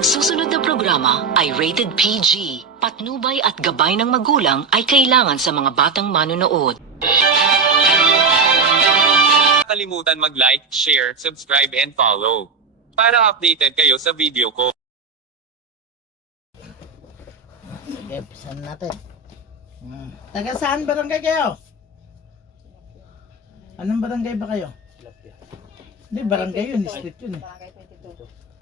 Ang susunod na programa ay rated PG. Patnubay at gabay ng magulang ay kailangan sa mga batang manonood. kalimutan mag-like, share, subscribe and follow. Para updated kayo sa video ko. Sige, pisan natin. Hmm. Taga saan barangay kayo? Anong barangay ba kayo? Hindi, barangay yun, street yun eh.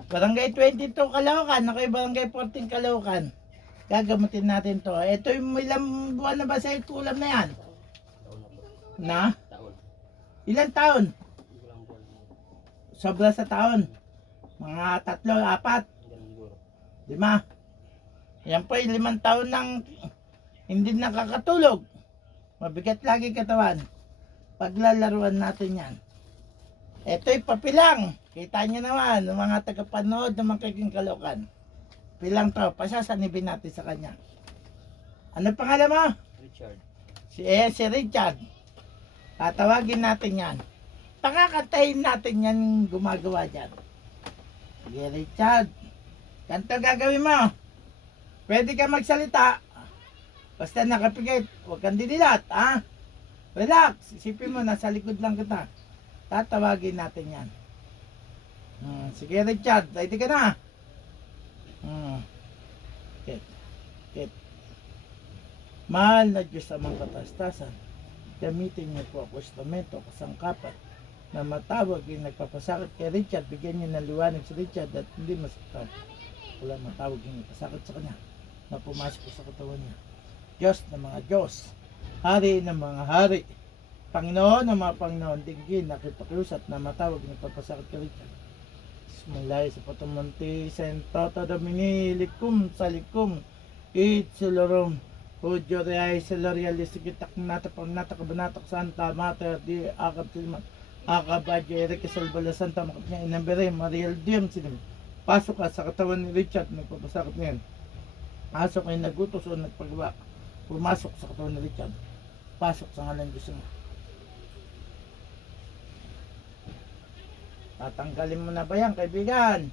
Barangay 22 Caloocan, ako yung barangay 14 Caloocan. Gagamutin natin to. Ito yung ilang buwan na ba sa kulam na yan? Na? Ilang taon? Sobra sa taon. Mga tatlo, apat. Lima. Yan po yung limang taon nang hindi nakakatulog. Mabigat lagi katawan. Paglalaruan natin yan. Ito'y papilang. Kita niyo naman, ng mga tagapanood ng mga kiking kalokan. Pilang to, pasasanibin natin sa kanya. Ano pangalan mo? Richard. Si, eh, si Richard. Tatawagin natin yan. Pangakantahin natin yan gumagawa dyan. Sige, Richard. Ganito gagawin mo. Pwede ka magsalita. Basta nakapigit. Huwag kang didilat, ha? Relax. Isipin mo, nasa likod lang kita. Tatawagin natin yan. Hmm, sige, Richard. Ready ka na? Hmm. Kit. Kit. Mahal na Diyos amang katastasan. Gamitin niyo po ako instrumento, kasangkapan na matawag yung nagpapasakit kay Richard. Bigyan niyo ng liwanag si Richard at hindi masaktan. Wala matawag yung nagpasakit sa kanya na pumasok sa katawan niya. Diyos ng mga Diyos. Hari ng mga hari. Panginoon ng mga Panginoon, dinggin, nakipakiusap na matawag ng nagpapasakit kay Richard. Mulay sa patumunti, sentoto domini, likum sa likum, itsulorum, Udyo reay sa L'Oreal Isigitak nata pang nata kabanatak Santa Mater di akab tilman akabadyo Enrique Salvala Santa makap niya inambere Mariel Diem sinim pasok ka sa katawan ni Richard nagpapasakit ngayon. Pasok ay nagutos o nagpagawa. Pumasok sa katawan ni Richard. Pasok sa ngalan Diyos mo tatanggalin mo na ba yan kaibigan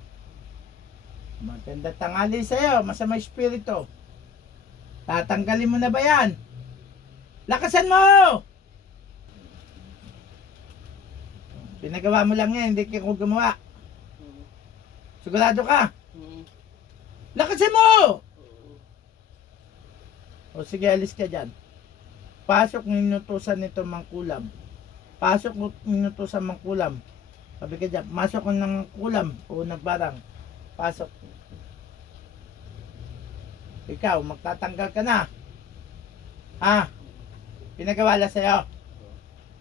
maganda tangali sa'yo masama espiritu Tatanggalin mo na ba yan? Lakasan mo! Pinagawa mo lang yan, hindi ko gumawa. Sigurado ka? Lakasan mo! O sige, alis ka dyan. Pasok ng inutusan nito mangkulam. Pasok ng inutusan mangkulam. Sabi ka dyan, masok ng kulam o nagbarang. Pasok. Ikaw, magtatanggal ka na. Ha? Pinagawala sa'yo.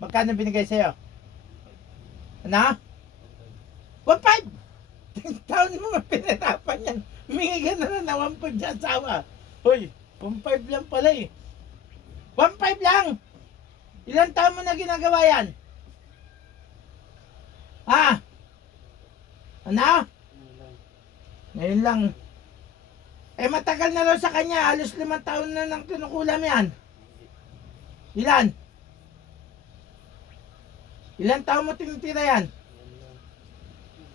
Magkano binigay sa'yo? Ano? 1.5! Taon mo nga pinirapan yan. Humingi ka na na 1.5 sa asawa. Hoy, 1.5 lang pala eh. 1.5 lang! Ilan taon mo na ginagawa yan? Ha? Ano? Ngayon lang. Eh matagal na raw sa kanya, halos limang taon na nang kinukulam yan. Ilan? Ilan taon mo tinitira yan?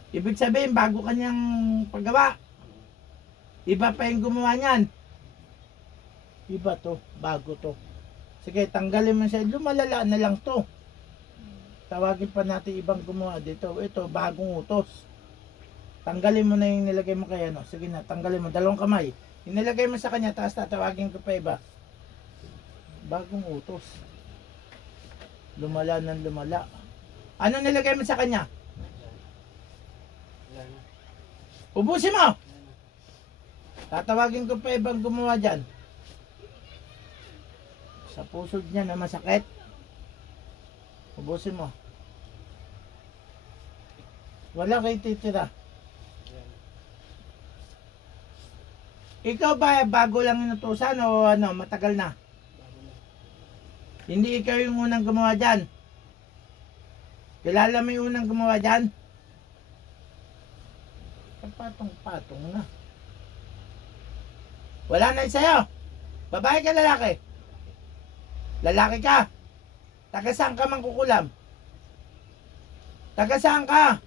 Ibig sabihin, bago kanyang paggawa. Iba pa yung gumawa niyan. Iba to, bago to. Sige, tanggalin mo siya. Lumalala na lang to. Tawagin pa natin ibang gumawa dito. Ito, bagong utos. Tanggalin mo na yung nilagay mo kay ano. Sige na, tanggalin mo. Dalawang kamay. Yung nilagay mo sa kanya, tapos tatawagin ko pa iba. Bagong utos. Lumala ng lumala. Ano nilagay mo sa kanya? Ubusin mo! Tatawagin ko pa ibang gumawa dyan. Sa pusod niya na masakit. Ubusin mo. Wala kay titira. Ikaw ba bago lang inutusan o ano, matagal na? Hindi ikaw yung unang gumawa dyan. Kilala mo yung unang gumawa dyan? Patong-patong na. Wala na sa'yo. Babae ka lalaki? Lalaki ka? Taga saan ka man kukulam? Taga saan ka?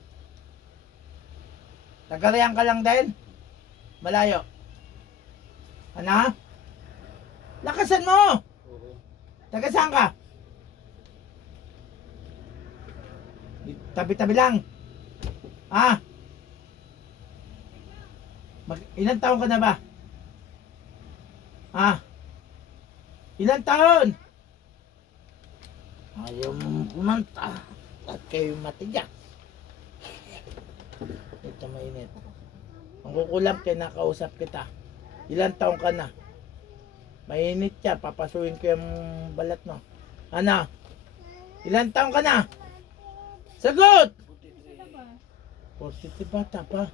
Taga riyan ka lang din? Malayo. Ano? Lakasan mo! Taga saan ka? Tabi-tabi lang. Ah. Mag, ilan taon ka na ba? Ah. Ilan taon? Ayaw mo kumanta. At kayo matigas. Ito mainit. Ang kukulam kinakausap kita. Ilan taon ka na? Mainit siya. Papasuin ko yung balat mo. Ano? Ilan taon ka na? Sagot! 42 bata pa.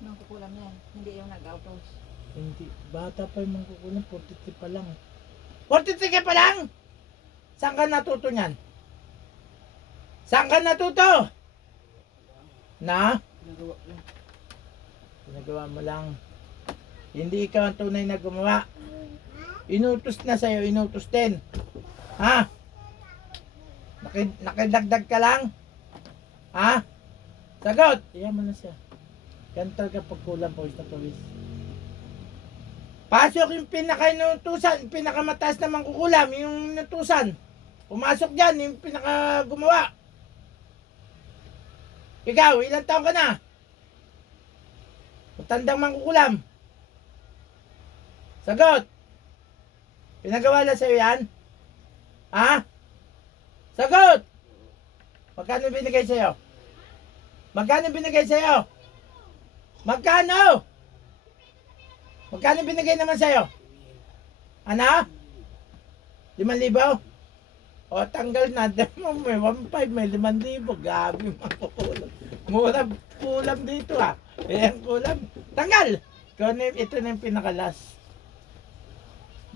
Nung kukulam yan, hindi yung nag-autos. Hindi. Bata pa yung mangkukulam. 43 pa lang. 43 ka pa lang? Saan ka natuto niyan? Saan ka natuto? Na? Ginagawa mo lang. Hindi ikaw ang tunay na gumawa. Inutos na sa'yo, inutos din. Ha? Nakid nakidagdag ka lang? Ha? Sagot! Iyan mo na siya. Gantal ka pag kulang pawis na pawis. Pasok yung pinaka-inutusan, pinakamataas na mangkukulam, yung inutusan. Pumasok dyan, yung pinaka gumawa. Ikaw, ilang taon ka na? Matandang mangkukulam. Sagot! Pinagawa na sa'yo yan? Ha? Sagot! Magkano binigay sa'yo? Magkano binigay sa'yo? Magkano? Magkano binigay naman sa'yo? Ano? Limang libo? O, tanggal na. Demo may 1.5, may limang libo. Gabi, makukulam. Mura kulam dito ah. Ang kulam. Tanggal! Ikaw na, ito na yung pinakalas.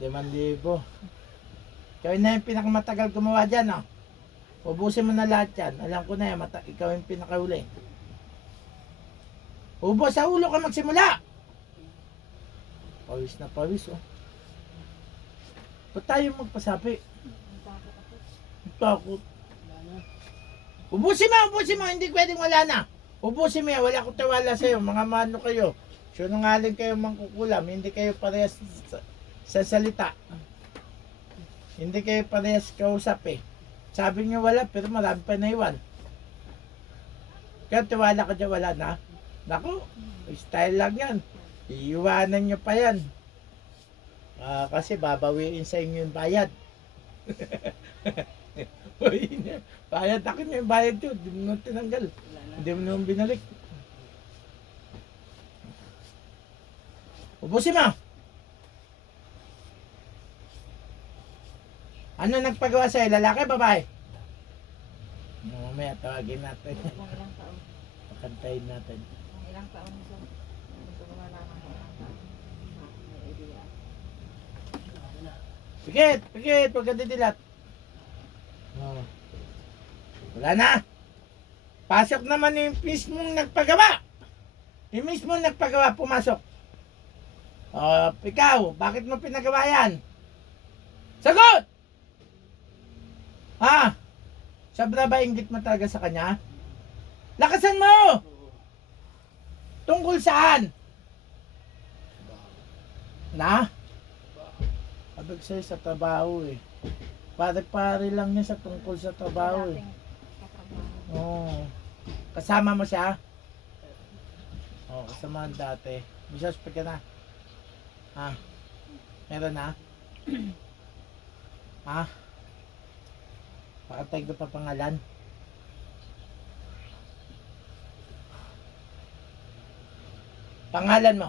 Limang libo. Ikaw na yung pinakamatagal gumawa dyan ah. Ubusin mo na lahat yan. Alam ko na yan, mata- ikaw yung pinakauli. Ubos sa ulo ka magsimula. Pawis na pawis oh. Ba't tayo magpasapi? Takot. Ubusin mo, ubusin mo, hindi pwedeng wala na. Ubusin mo wala akong tiwala sa'yo, mga mano kayo. Sinungaling kayo mangkukulam, hindi kayo parehas sa, sa salita. Hindi kayo parehas kausap eh. Sabi niyo wala, pero marami pa naiwan. Kaya tiwala ka dyan, wala na. Naku, style lang yan. Iiwanan nyo pa yan. Ah, kasi babawiin sa inyo yung bayad. Bayad akin yung bayad yun. Hindi mo naman tinanggal. Hindi mo naman binalik. Ubusin mo! Ano nagpagawa sa'yo? Lalaki, babae? Mamaya tawagin natin. Pakantayin natin. ilang taon siya. Pikit! Pikit! Huwag ka didilat. Oh. Wala na. Pasok naman yung mismong nagpagawa. Yung mismong nagpagawa, pumasok. Oh, ikaw, bakit mo pinagawa yan? Sagot! Ha? Sobra ba inggit mo talaga sa kanya? Lakasan mo! Tungkol saan? Na? Abag sa'yo sa trabaho eh. Pare-pare lang niya sa tungkol sa trabaho eh. Oo. Kasama mo siya? Oo, kasama dati. May suspect ka na? Ha? Meron na? ha? Pakatay ko pa pangalan? Pangalan mo?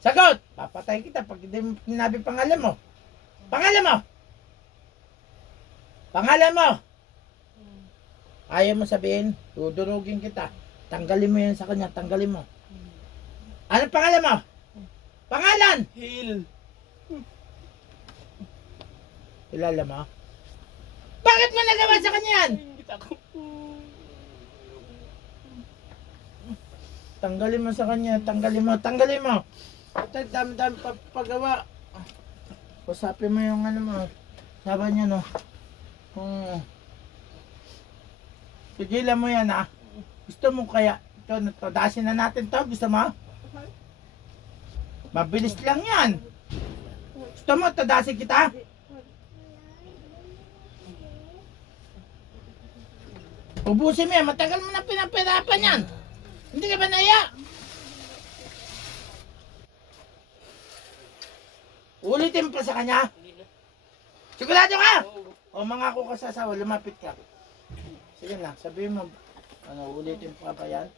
Sagot! Papatay kita pag hindi mo sinabi pangalan mo. Pangalan mo! Pangalan mo! Ayaw mo sabihin, dudurugin kita. Tanggalin mo yan sa kanya, tanggalin mo. Ano pangalan mo? Pangalan! Hill. Kilala mo? Bakit mo nagawa sa kanya yan? Tanggalin mo sa kanya, tanggalin mo, tanggalin mo. Ito, dami-dami pa pagawa. Usapin mo yung ano mo. Sabi niya, no? Hmm. Pigilan mo yan, ah. Gusto mo kaya, ito, natadasin na natin to, gusto mo? Mabilis lang yan. Gusto mo, tadasin kita? Ubusin mo yan, matagal mo na pinapirapan yan. Hindi ka ba naya? Ulitin pa sa kanya? Sigurado ka? O mga ako ka sa asawa, lumapit ka. Sige na, sabihin mo, ano, ulitin pa ba yan?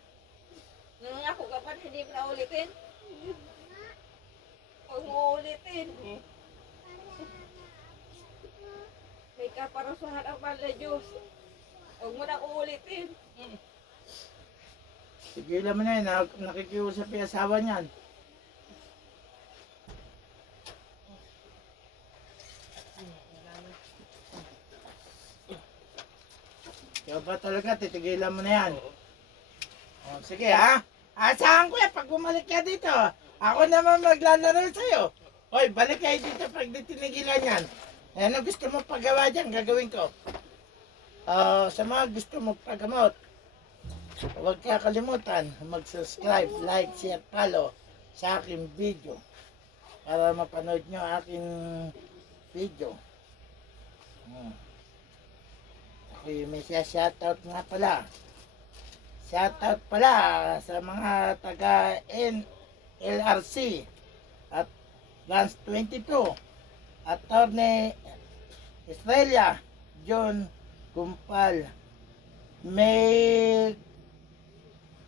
Nung ako ka pa, hindi mo na ulitin. Huwag mo ulitin. May kaparusahan ang na Diyos. Huwag mo na uulitin. Sigilan mo na yun, nak- nakikiusap yung asawa niyan. Ba talaga, titigilan mo na yan. O, sige ha. Asahan ko yan, pag bumalik ka dito, ako naman maglalaro sa'yo. Hoy, balik kayo dito pag di tinigilan yan. Ano gusto mo pagawa dyan, gagawin ko. Ah, sa mga gusto mo pagamot, Huwag kakalimutan mag-subscribe, like, share, follow sa aking video para mapanood nyo aking video. Hmm. Yung may siya shoutout nga pala. Shoutout pala sa mga taga NLRC at Lance 22 Attorney Estrella John Gumpal may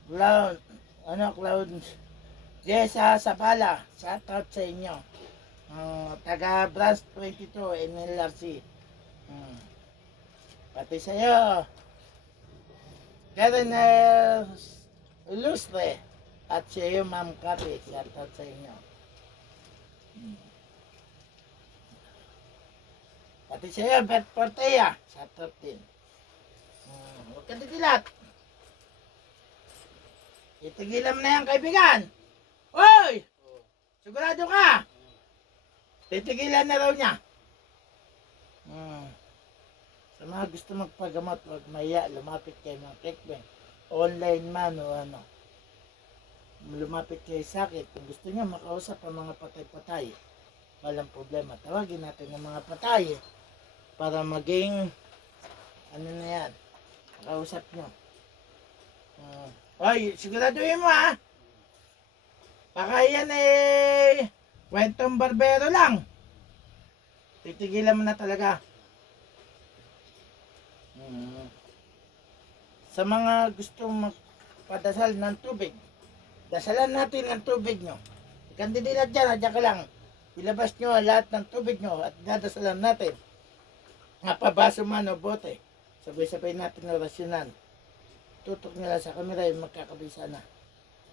Cloud, ano, Cloud, Jessa Sabala, shout out sa inyo. Uh, taga Branch 22, NLRC. Hmm. Pati sa iyo, Karen uh, Ilustre, at sa iyo, Ma'am Cathy, shout out sa inyo. Pati sa iyo, Beth Portea, shout out din. Hmm. Huwag ka titilat. Itigilan mo na yan, kaibigan. Hoy! Sigurado ka? Titigilan na raw niya. Hmm. Sa mga gusto magpagamot, huwag maya, lumapit kayo ng Techbank. Online man o ano. Lumapit kayo sa akin. Kung gusto niya makausap ang mga patay-patay, walang problema. Tawagin natin ang mga patay para maging ano na yan, makausap nyo. Hmm. Oy, siguraduhin mo ha. Baka yan eh, kwentong barbero lang. Titigilan mo na talaga. Hmm. Sa mga gustong magpadasal ng tubig, dasalan natin ang tubig nyo. Kandidilat dyan, adyan ka lang. Ilabas nyo lahat ng tubig nyo at dadasalan natin. Nga pabaso man o bote. Sabay-sabay natin orasyonan tutok nila sa kamera yung magkakabisa na.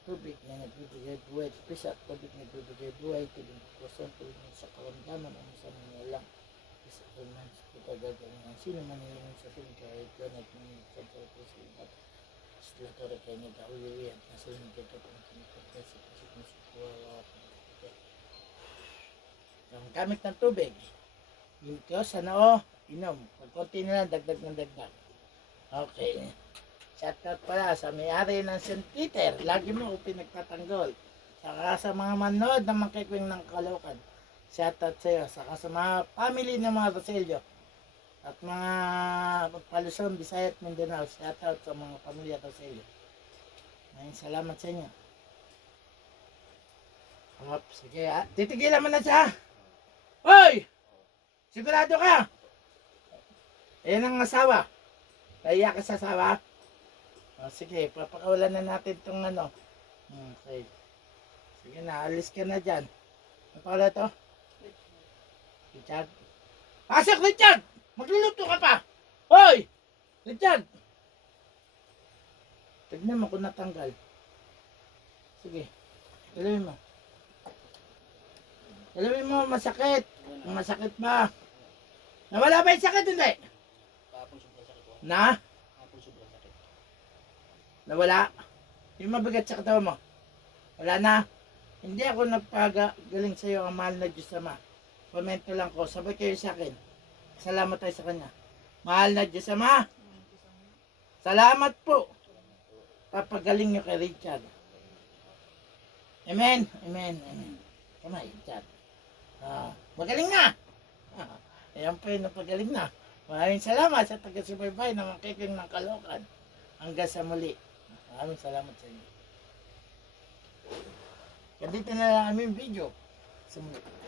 Tubig na nagbibigay buhay, pisa, tubig na nagbibigay buhay, tubig na kusan, tubig na sa karamdaman, ang isa na lang. Isa ko man sa pagagawin ng sino man yung sa tubig, kahit yun at mga sa sa ibat. Sila rin kayo nag-awiwi at nasa yung dito kung kinipagkas sa pasok mo sa kuwawa. Ang gamit ng tubig, yung Diyos, ano, inom. Pag konti na lang, dagdag ng dagdag. Okay. Shoutout pala sa may-ari ng St. Peter. Lagi mo ako pinagtatanggol. Saka sa mga manood ng makikwing ng Caloocan. Shoutout sa iyo. Saka sa mga family ng mga Roselio. At mga Palusong, Bisaya at Mindanao. Shoutout sa mga pamilya Roselio. Maraming salamat sa inyo. Hop, sige. Ah. Titigilan mo na siya. Hoy! Sigurado ka? Ayan ang asawa. Kaya ka sa asawa? O, sige, papakawalan na natin itong ano. Hmm, Okay. Sige na, alis ka na dyan. Ano pala to? Richard? Pasok, Richard! Magluluto ka pa! Hoy! Richard! Tignan mo kung natanggal. Sige. Galawin mo. Galawin mo, masakit. Kung masakit ba? Nawala ba yung sakit? Hindi. Na? Nawala? Yung mabigat sa katawan mo? Wala na? Hindi ako nagpagaling sa iyo ang mahal na Diyos Ama. Komento lang ko, sabay kayo sa akin. Salamat tayo sa Kanya. Mahal na Diyos Ama. Salamat po. Papagaling niyo kay Richard. Amen. Amen. Amen. Kamay, Chad. Ah, magaling na! Ah, ayan pa yun, napagaling na. Maraming salamat sa taga-subaybay ng makiking ng kalokan. Hanggang sa muli. Maraming salamat sa inyo. Ganito na lang aming video. Sa muli.